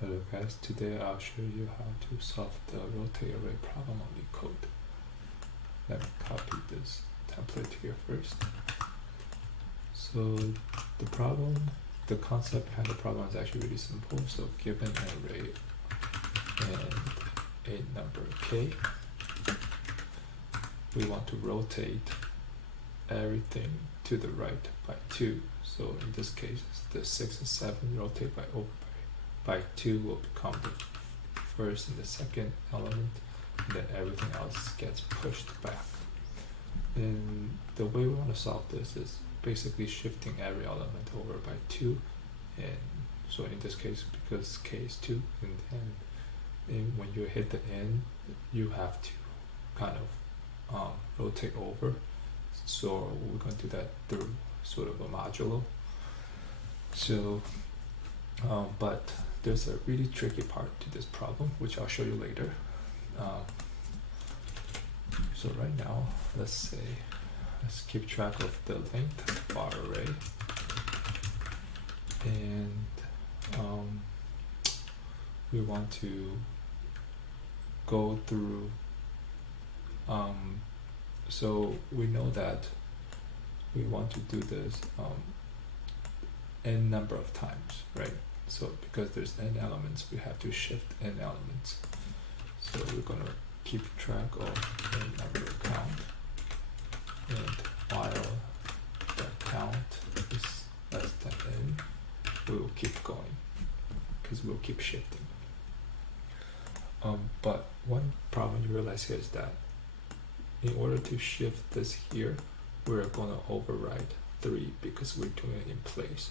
Hello guys, today I'll show you how to solve the rotate array problem on LeetCode. Let me copy this template here first. So the concept behind the problem is actually really simple. So given an array and a number k, we want to rotate everything to the right by 2. So in this case, the 6 and 7 rotate by 2 will become the first and the second element, and then everything else gets pushed back. And the way we want to solve this is basically shifting every element over by 2. And so in this case, because k is 2, and then when you hit the end, you have to kind of rotate over. So we're going to do that through sort of a modulo. So but there's a really tricky part to this problem, which I'll show you later. So right now, let's keep track of the length of our array, and we want to go through. So we know that we want to do this n number of times, right? So because there's n elements, we have to shift n elements. So we're gonna keep track of n number count, and while the count is less than n, we will keep going because we'll keep shifting. But one problem you realize here is that in order to shift this here, we're gonna override 3 because we're doing it in place.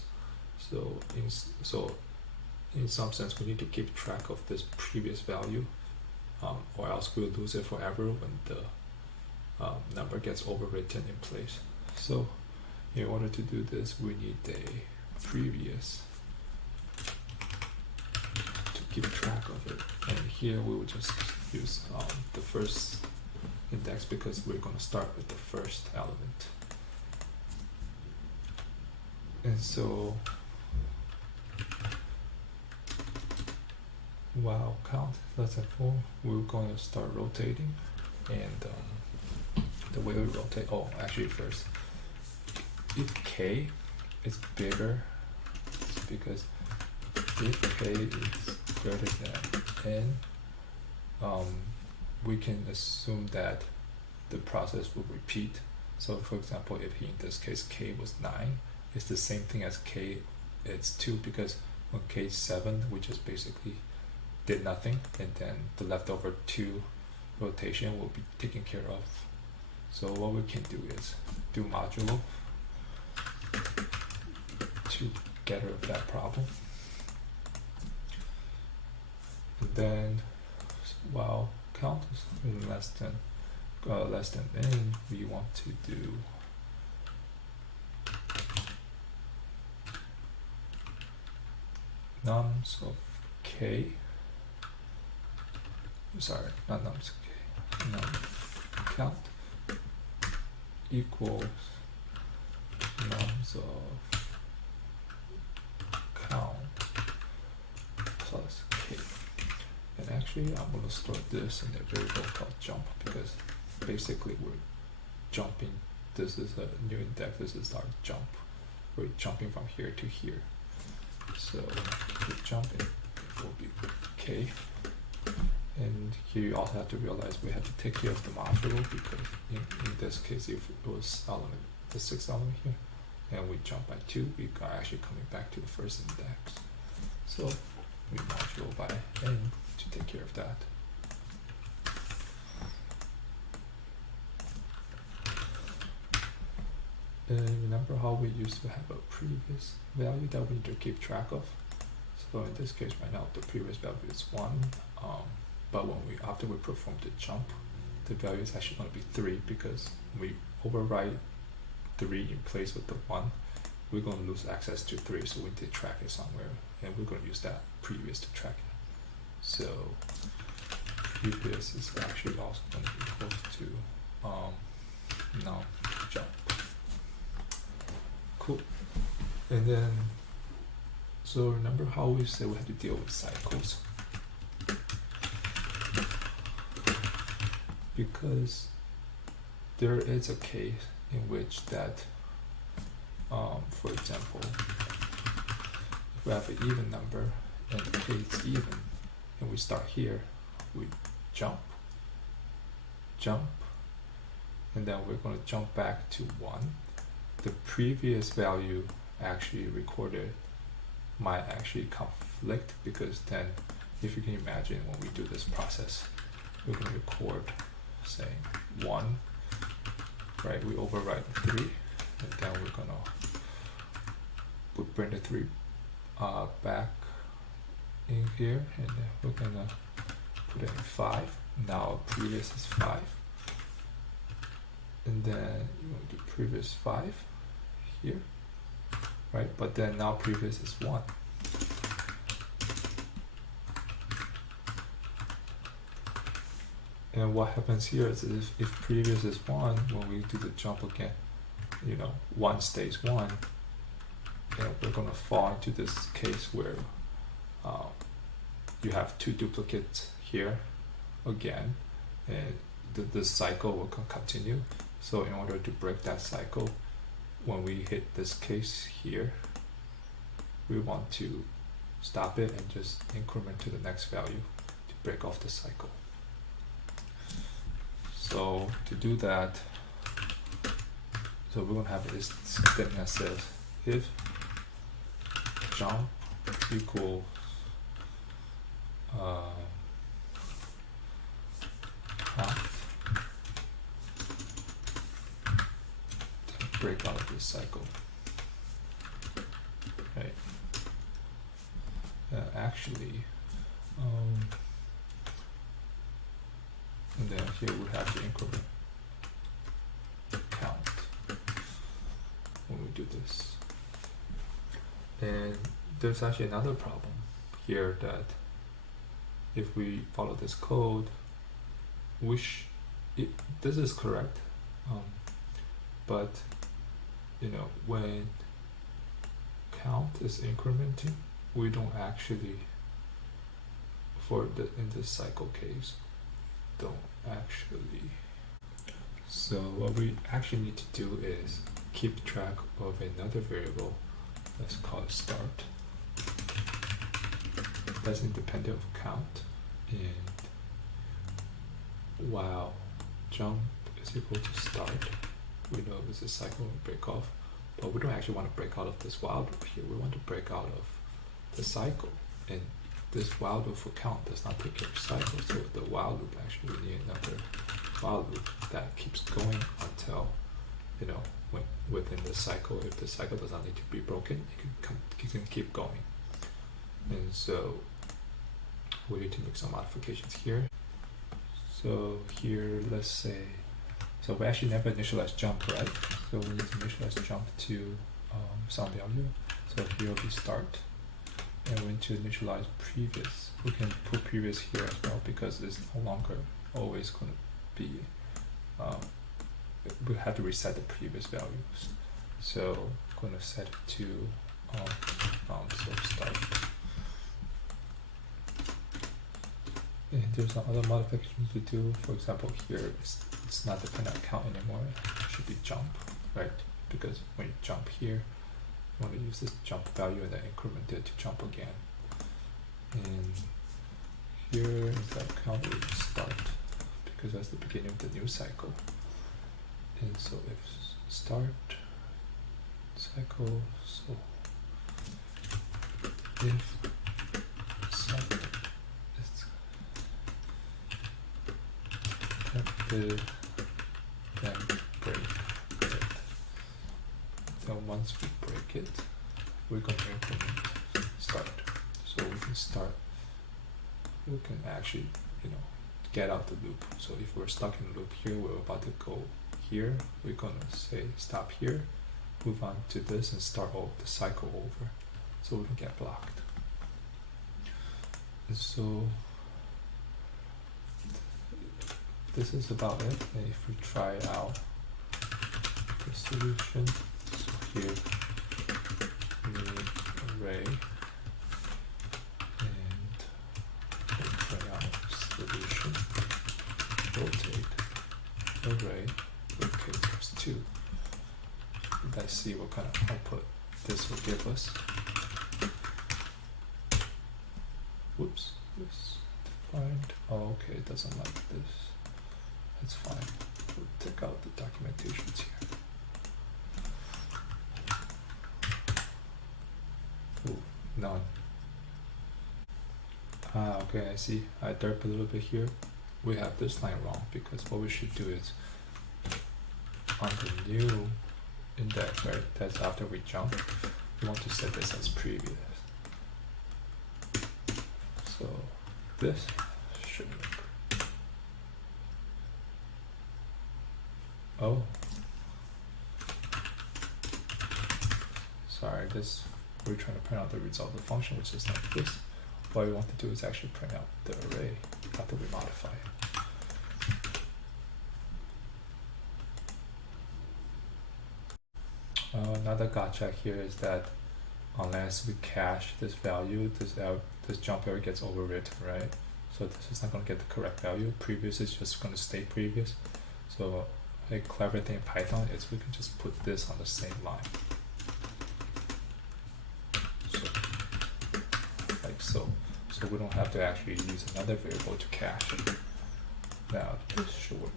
So in some sense, we need to keep track of this previous value, or else we'll lose it forever when the number gets overwritten in place. So in order to do this, we need a previous to keep track of it. And here we will just use the first index because we're going to start with the first element. And so while count less than 4, we're going to start rotating. And the way we rotate, first, if k is bigger, it's because if k is greater than n, we can assume that the process will repeat. So for example, if in this case k was 9, it's the same thing as k, it's 2, because when k is 7, we just basically did nothing, and then the leftover 2 rotation will be taken care of. So what we can do is do modulo to get rid of that problem. And then while count is less than n, we want to do nums of k. Sorry, not nums of k. Num count equals nums of count plus k. And actually, I'm going to store this in a variable called jump, because basically we're jumping. This is a new index. This is our jump. We're jumping from here to here. So the jump will be k. And here you also have to realize we have to take care of the modulo, because in this case, if it was the 6th element here, and we jump by 2, we are actually coming back to the first index. So we modulo by n to take care of that. And remember how we used to have a previous value that we need to keep track of. So in this case right now, the previous value is 1, but after we perform the jump, the value is actually going to be 3, because when we override 3 in place with the 1, we're going to lose access to 3, so we need to track it somewhere, and we're going to use that previous to track it. So previous is actually also going to be equal to now jump. Cool. And then So remember how we said we had to deal with cycles? Because there is a case in which that, for example, if we have an even number and the case even, and we start here, we jump, and then we're going to jump back to 1. The previous value actually recorded might actually conflict, because then if you can imagine when we do this process, we're going to record saying 1, right? We overwrite 3, and then we're going to bring the 3 back in here, and then we're going to put it in 5. Now previous is 5, and then you want to do previous 5 here, right? But then now previous is 1. And what happens here is if previous is 1, when we do the jump again, 1 stays 1, and we're going to fall into this case where you have 2 duplicates here again, and the cycle will continue. So in order to break that cycle, when we hit this case here, we want to stop it and just increment to the next value to break off the cycle. So to do that, so we're going to have this statement that says if jump equals count, then break out of this cycle, right? Actually, and then here we have to increment count when we do this. And there's actually another problem here, that if we follow this code, this is correct, but when count is incrementing, we don't actually, in this cycle case, don't actually. So what we actually need to do is keep track of another variable that's called start, that's independent of count, and while jump is equal to start, we know it's a cycle we break off, but we don't actually want to break out of this while loop here. We want to break out of the cycle, and this while loop for count does not take care of cycle. So the while loop, actually we need another while loop that keeps going until when within the cycle, if the cycle does not need to be broken, you can keep going. And so we need to make some modifications here. So here, let's say, so we actually never initialize jump, right? So we need to initialize jump to some value. So here will be start, and we need to initialize previous. We can put previous here as well, because it's no longer always going to be, we have to reset the previous values. So I'm going to set it to so start. And there's some other modifications to do. For example, here it's not dependent on count anymore. It should be jump, right? Because when you jump here, you want to use this jump value and then increment it to jump again. And here is that count will start, because that's the beginning of the new cycle. And so if start cycle, so if cycle is tempted, then break it. Then once we break it, we're going to increment start. So we can start, we can actually, get out the loop. So if we're stuck in the loop here, we're about to go here, we're going to say stop here, move on to this, and start the cycle over, so we don't get blocked. And so this is about it. And if we try out the solution, so here we need array array with k equals 2. Let's see what kind of output this will give us. Whoops, this defined. Oh, okay, it doesn't like this. That's fine. We'll take out the documentations here. Ooh, none. Ah, okay, I see. I derp a little bit here. We have this line wrong because what we should do is on the new index, right? That's after we jump. We want to set this as previous. So this should work. Oh. Sorry, this we're trying to print out the result of the function, which is like this. What we want to do is actually print out the array after we modify it. Another gotcha here is that unless we cache this value, this jump error gets overwritten, right? So this is not going to get the correct value. Previous is just going to stay previous. So a clever thing in Python is we can just put this on the same line. So, like so. So we don't have to actually use another variable to cache it. Now this should work.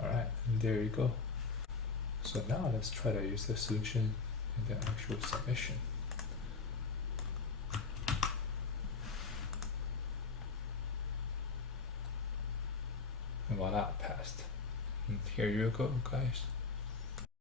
Alright, and there you go. So now let's try to use the solution in the actual submission. And voila, passed. And here you go, guys.